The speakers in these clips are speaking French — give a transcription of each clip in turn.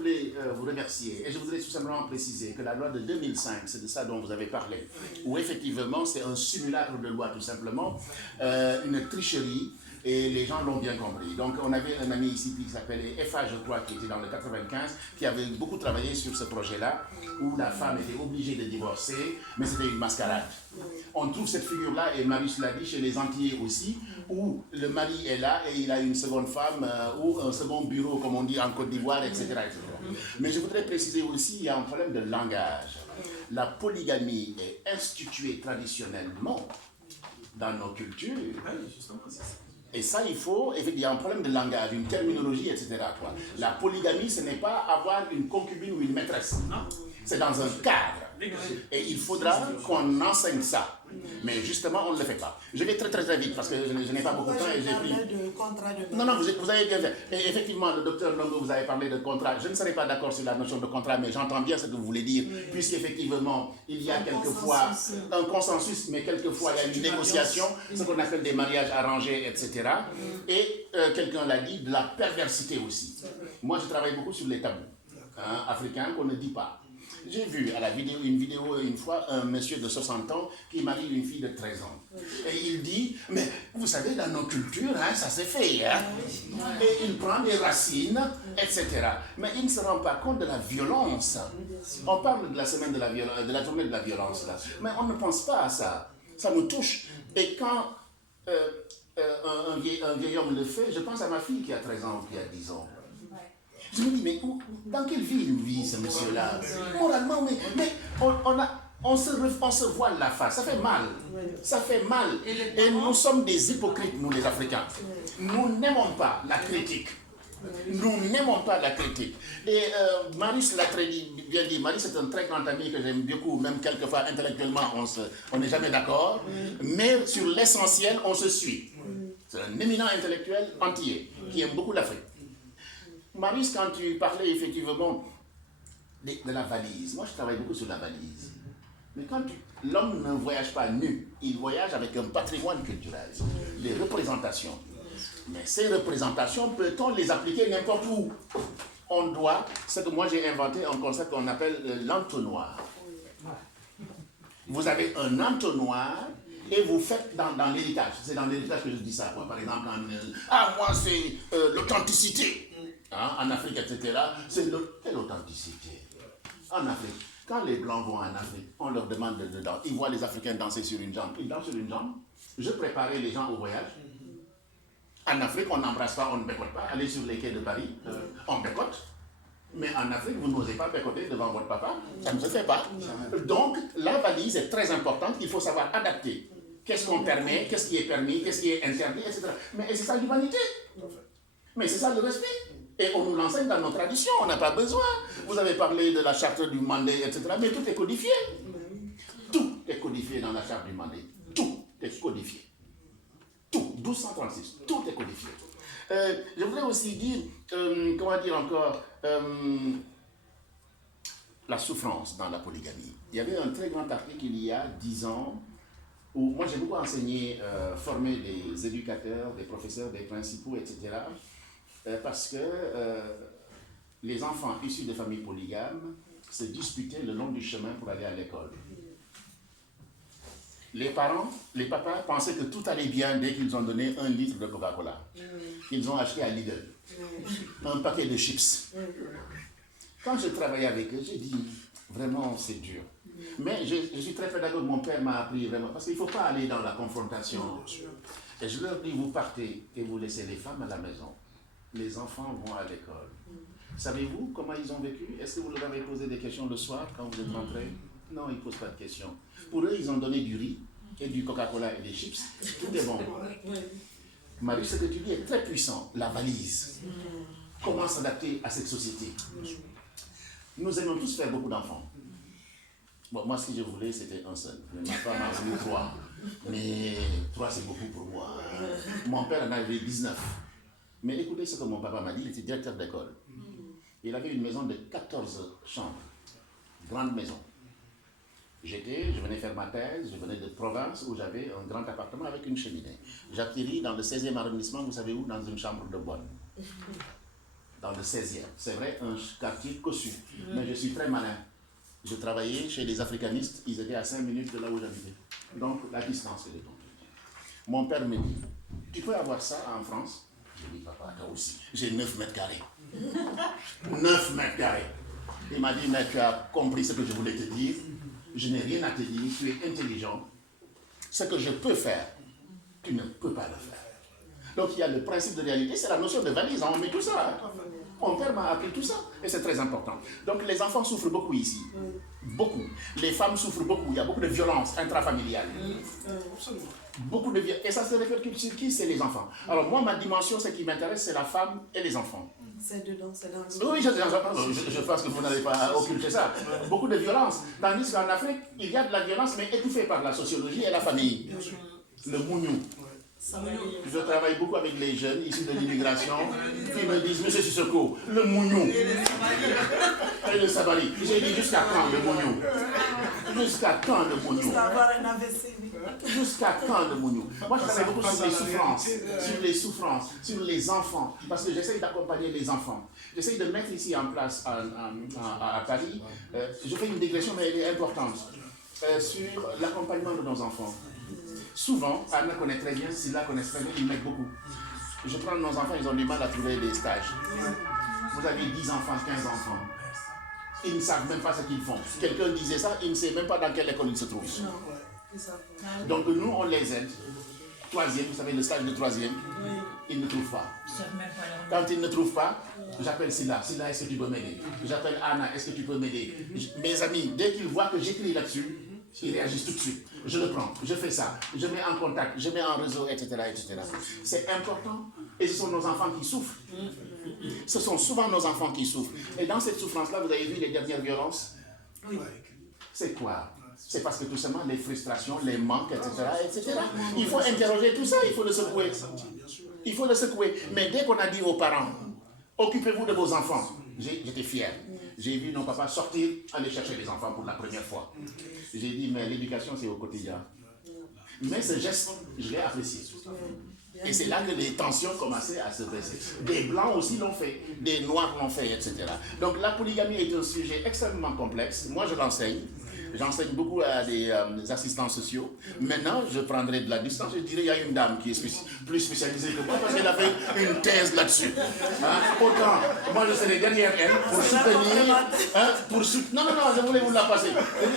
voulais vous remercier et je voudrais tout simplement préciser que la loi de 2005, c'est de ça dont vous avez parlé, où effectivement c'est un simulacre de loi tout simplement, une tricherie. Et les gens l'ont bien compris. Donc on avait un ami ici qui s'appelle FA, je crois, qui était dans le 95, qui avait beaucoup travaillé sur ce projet-là, où la femme était obligée de divorcer, mais c'était une mascarade. On trouve cette figure-là, et Marius l'a dit, chez les Antillais aussi, où le mari est là et il a une seconde femme, ou un second bureau, comme on dit en Côte d'Ivoire, etc., etc. Mais je voudrais préciser aussi, il y a un problème de langage. La polygamie est instituée traditionnellement dans nos cultures. Et ça, il y a un problème de langage, une terminologie, etc. Quoi. La polygamie, ce n'est pas avoir une concubine ou une maîtresse. C'est dans un cadre. Et il faudra qu'on enseigne ça. Mais justement, on ne le fait pas. Je vais très très très vite parce que je n'ai pas beaucoup de temps et j'ai pris... Non, vous avez bien fait. Et effectivement, le docteur Longo, vous avez parlé de contrat. Je ne serai pas d'accord sur la notion de contrat, mais j'entends bien ce que vous voulez dire, puisqu'effectivement, il y a quelquefois un consensus, mais quelquefois il y a une négociation, ce qu'on appelle des mariages arrangés, etc. Et quelqu'un l'a dit, de la perversité aussi. Moi, je travaille beaucoup sur les tabous africains qu'on ne dit pas. J'ai vu à la vidéo, une fois un monsieur de 60 ans qui marie une fille de 13 ans. Et il dit, mais vous savez, dans nos cultures, ça s'est fait. Et il prend des racines, etc. Mais il ne se rend pas compte de la violence. On parle de la semaine de la journée de la violence, là. Mais on ne pense pas à ça. Ça nous touche. Et quand un vieil homme le fait, je pense à ma fille qui a 13 ans, qui a 10 ans. Je me dis, mais dans quelle vie il vit ce monsieur-là? Moralement, mais on se voile la face, ça fait mal. Ça fait mal. Et nous sommes des hypocrites, nous les Africains. Nous n'aimons pas la critique. Nous n'aimons pas la critique. Et Marius l'a très bien dit. Marius est un très grand ami que j'aime beaucoup, même quelquefois intellectuellement, on n'est jamais d'accord. Mais sur l'essentiel, on se suit. C'est un éminent intellectuel antillais qui aime beaucoup l'Afrique. Marius, quand tu parlais effectivement de la valise, moi je travaille beaucoup sur la valise. Mais quand l'homme ne voyage pas nu, il voyage avec un patrimoine culturel, des représentations. Mais ces représentations, peut-on les appliquer n'importe où? On doit, ce que moi j'ai inventé, un concept qu'on appelle l'entonnoir. Vous avez un entonnoir et vous faites dans l'héritage. C'est dans l'héritage que je dis ça. Quoi. Par exemple, moi c'est l'authenticité. En Afrique, etc. C'est quelle authenticité? En Afrique, quand les Blancs vont en Afrique, on leur demande de danser. Ils voient les Africains danser sur une jambe. Ils dansent sur une jambe. Je préparais les gens au voyage. En Afrique, on n'embrasse pas, on ne bécote pas. Allez sur les quais de Paris, on bécote. Mais en Afrique, vous n'osez pas bécoter devant votre papa. Ça ne se fait pas. Donc, la valise est très importante. Il faut savoir adapter. Qu'est-ce qu'on permet, qu'est-ce qui est permis, qu'est-ce qui est interdit, etc. Mais c'est ça l'humanité. Mais c'est ça le respect. Et on nous l'enseigne dans nos traditions, on n'a pas besoin. Vous avez parlé de la charte du Mandé, etc. Mais tout est codifié. Tout est codifié dans la charte du Mandé. Tout est codifié. Tout, 1236, tout est codifié. Je voudrais aussi dire, comment dire encore, la souffrance dans la polygamie. Il y avait un très grand article il y a 10 ans, où moi j'ai beaucoup enseigné, formé des éducateurs, des professeurs, des principaux, etc. Parce que les enfants issus de familles polygames se disputaient le long du chemin pour aller à l'école. Les parents, les papas pensaient que tout allait bien dès qu'ils ont donné 1 litre de Coca-Cola. Qu'ils ont acheté à Lidl. Un paquet de chips. Quand je travaillais avec eux, j'ai dit, vraiment c'est dur. Mais je suis très pédagogue, mon père m'a appris vraiment, parce qu'il ne faut pas aller dans la confrontation. Et je leur dis, vous partez et vous laissez les femmes à la maison. Les enfants vont à l'école. Savez-vous comment ils ont vécu? Est-ce que vous leur avez posé des questions le soir quand vous êtes rentrés? Non, ils ne posent pas de questions. Pour eux, ils ont donné du riz et du Coca-Cola et des chips. Tout est bon. Marie, ce que tu dis est très puissant. La valise. Comment s'adapter à cette société? Nous aimons tous faire beaucoup d'enfants. Bon, moi, ce que je voulais, c'était un seul. Mais ma femme a voulu 3. Mais 3, c'est beaucoup pour moi. Mon père en avait 19. Mais écoutez ce que mon papa m'a dit, il était directeur d'école. Il avait une maison de 14 chambres, grande maison. Je venais faire ma thèse, je venais de province où j'avais un grand appartement avec une cheminée. J'atterris dans le 16e arrondissement, vous savez où? Dans une chambre de bonne. dans le 16e. C'est vrai, un quartier cossu. Mais je suis très malin. Je travaillais chez les africanistes, ils étaient à 5 minutes de là où j'habitais. Donc la distance est de ton. Mon père me dit, tu peux avoir ça en France? Je dis, papa, toi aussi. J'ai 9 mètres carrés. 9 mètres carrés. Il m'a dit, mais tu as compris ce que je voulais te dire. Je n'ai rien à te dire, tu es intelligent. Ce que je peux faire, tu ne peux pas le faire. Donc il y a le principe de réalité, c'est la notion de valise, on met tout ça. Mon père m'a appris tout ça, et c'est très important. Donc les enfants souffrent beaucoup ici. Beaucoup. Les femmes souffrent beaucoup, il y a beaucoup de violence intrafamiliale. Beaucoup de violence. Et ça se répercute sur qui? C'est les enfants. Alors moi, ma dimension, ce qui m'intéresse, c'est la femme et les enfants. C'est dedans, c'est dans le... Oui, je pense que vous n'avez pas occulté ça. Beaucoup de violence. Tandis qu'en Afrique, il y a de la violence, mais étouffée par la sociologie et la famille. Le mougnou. Je travaille beaucoup avec les jeunes issus de l'immigration qui me disent, Monsieur Sissoko, le mougnou. Et le sabari. J'ai dit, jusqu'à quand le mougnou? Jusqu'à quand le mougnou? Jusqu'à quand le mougnou? Moi, je travaille beaucoup sur les souffrances, sur les enfants, parce que j'essaye d'accompagner les enfants. J'essaye de mettre ici en place à Paris, je fais une digression, mais elle est importante, sur l'accompagnement de nos enfants. Souvent, Anna connaît très bien, Silla connaît très bien, ils mettent beaucoup. Je prends nos enfants, ils ont du mal à trouver des stages. Vous avez 10 enfants, 15 enfants. Ils ne savent même pas ce qu'ils font. Quelqu'un disait ça, il ne sait même pas dans quelle école ils se trouvent. Donc nous, on les aide. Troisième, vous savez, le stage de troisième, ils ne trouvent pas. Quand ils ne trouvent pas, j'appelle Silla. Silla, est-ce que tu peux m'aider? J'appelle Anna, est-ce que tu peux m'aider? Mes amis, dès qu'ils voient que j'écris là-dessus, ils réagissent tout de suite. Je le prends, je fais ça, je mets en contact, je mets en réseau, etc. etc. C'est important et ce sont nos enfants qui souffrent. Ce sont souvent nos enfants qui souffrent. Et dans cette souffrance-là, vous avez vu les dernières violences? C'est quoi? C'est parce que tout simplement les frustrations, les manques, etc. etc. Il faut interroger tout ça, il faut le secouer. Il faut le secouer. Mais dès qu'on a dit aux parents, occupez-vous de vos enfants, j'étais fier. J'ai vu nos papas sortir, aller chercher les enfants pour la première fois. J'ai dit, mais l'éducation, c'est au quotidien. Mais ce geste, je l'ai apprécié. Et c'est là que les tensions commençaient à se baisser. Des blancs aussi l'ont fait, des noirs l'ont fait, etc. Donc la polygamie est un sujet extrêmement complexe. Moi, je l'enseigne. J'enseigne beaucoup à des assistants sociaux. Maintenant, je prendrai de la distance. Je dirais, il y a une dame qui est plus spécialisée que moi parce qu'elle a fait une thèse là-dessus. Hein? Autant, moi je serai derrière elle pour soutenir. Non, je voulais vous la passer.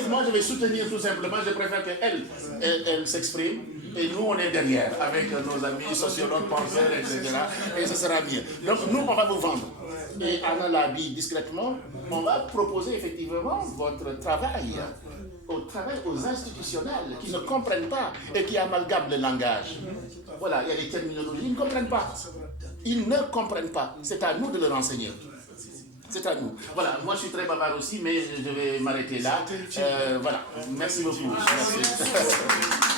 Moi, je vais soutenir tout simplement. Je préfère qu'elle elle s'exprime. Et nous, on est derrière avec nos amis sociologues, penseurs, etc. Et ce sera mieux. Donc, nous, on va vous vendre. Et Anna l'a dit discrètement, on va proposer effectivement votre travail aux institutionnels qui ne comprennent pas et qui amalgament le langage. Voilà, il y a des terminologies, ils ne comprennent pas. Ils ne comprennent pas. C'est à nous de leur enseigner. C'est à nous. Voilà, moi je suis très bavard aussi, mais je vais m'arrêter là. Voilà, merci beaucoup. Merci.